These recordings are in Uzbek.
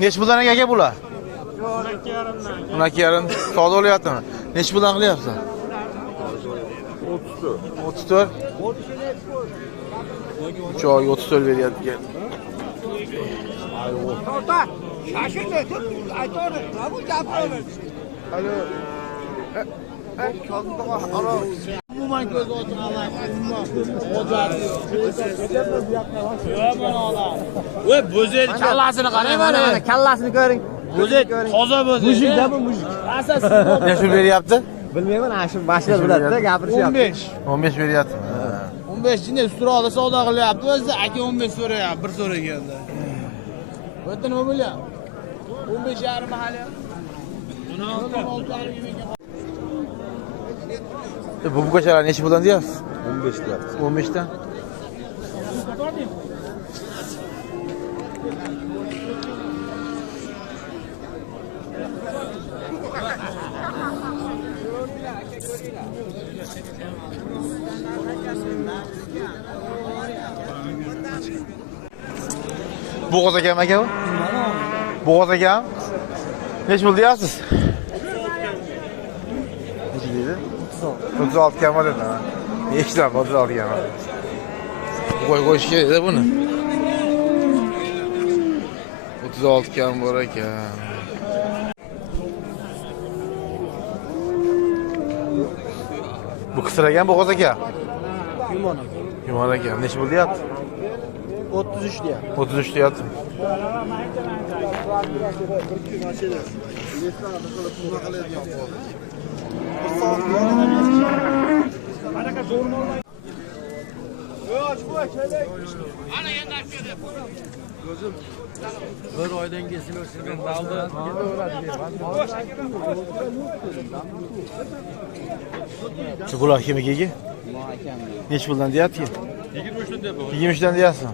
Neç puldan aka bular? 12,5. Savdo olyaptimi? Neç puldan qilyapsan? 34. 3 oy 34 beryapti. Şaşırdı. Aytadi. Bu gapiradi. Alo. Umuman ko'z ochib voy bo'zayni kallasini qarang mana. Kallasini ko'ring. Bo'zay toza bo'zay. Mujikda bu mujik. Asosiy. Neç pul beryapti? Bilmayman, ana shu boshlar biladi-da, gapirishyapti. 15 beryapti. 15 jinni ustroqda savdo qilyapti. O'zi aka 15 so'rayapti, bir so'raganda. Bu yerda nima bo'lyapti? 15,5 mahali. 16,5 Bu ko'chalar neç puldan deyapsiz? 15 deyapti. 15'ten. Boğaz akam aka bu? Boğaz akam? Neç pul deyapsiz? Neç deydi? 36 kama dedi ha. Eshitdim 36 kama. Qo'yish kerak buni. 36 kam bor ekan. Bu qisiragan bo'g'oz aka. Yumon. Yumon aka. Necha pul deyapti? 33 deyapti. 33 deyapti. Bir oydan kesilib dalda Shu bular kimniki? Necha puldan deyapti? 23 dan deyapsiz.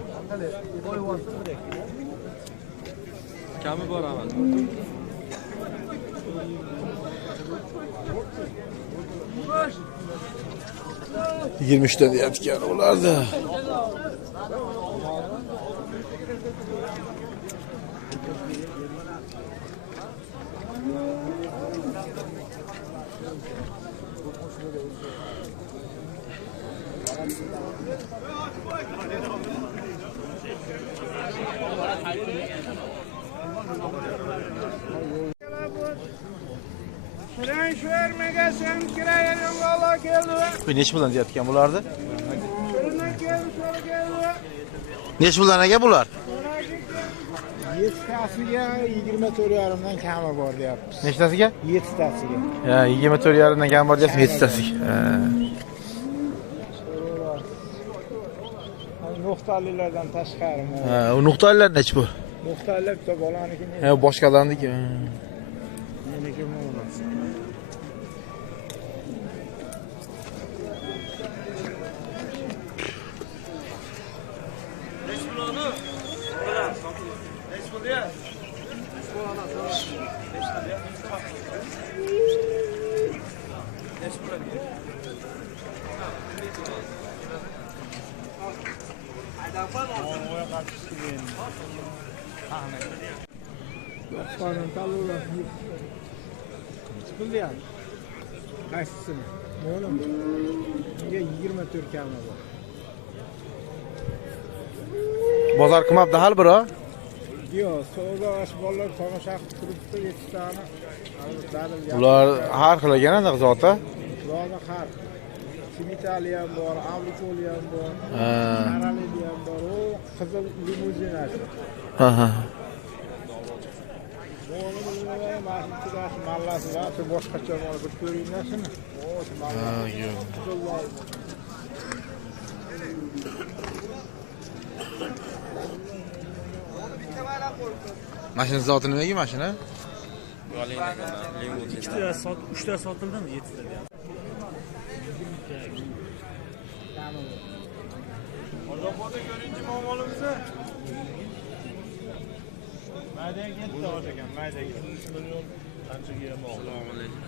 kami bor amal. 23 dan deyapti ekan ularda. Direnç vermegesen kirayenin valla geldi. Bu necha puldan deyapti ekan bularni? Şuradan geldi, sonra geldi. Necha puldan aka bular? 7'tasiga 24,5dan kami bor deyapmiz. Nechtasiga? 7'tasiga. Ya 24,5 dan kam bor deyapsiz, 7tasiga. Nuqtalilardan tashqari. Ha, u nuqtalar necha bu? Nuqtalilar bitta bolaniki. Ha, boshqalarniki. Meniki bo'lmas. Qonun talablar. Qilyapti. Qaysisini? O'g'lim. Unga 24 kami bor. Bozor qilmabdi hal biro. Yo'q, savdo bolalar tomosha qilib turibdi 7 tani. Ular har xil ekan zoti. Zoti har. Simitali ham bor, Avlikoli ham bor. Ha. Qaralidi ham bor. O qizil limuzinasi. Ha ha. Mallasi va shu boshqacha bor bir ko'ringlasini. O shu Ha, yo'q. Mashina zoti nimaga mashina? Uchta sotildimi? 7 ta deyapti. Ozoqda ko'rinchi mamolimizni. Mayda ketdi o'shagan, mayda ketdi. Qanchaga ham. Assalomu alaykum.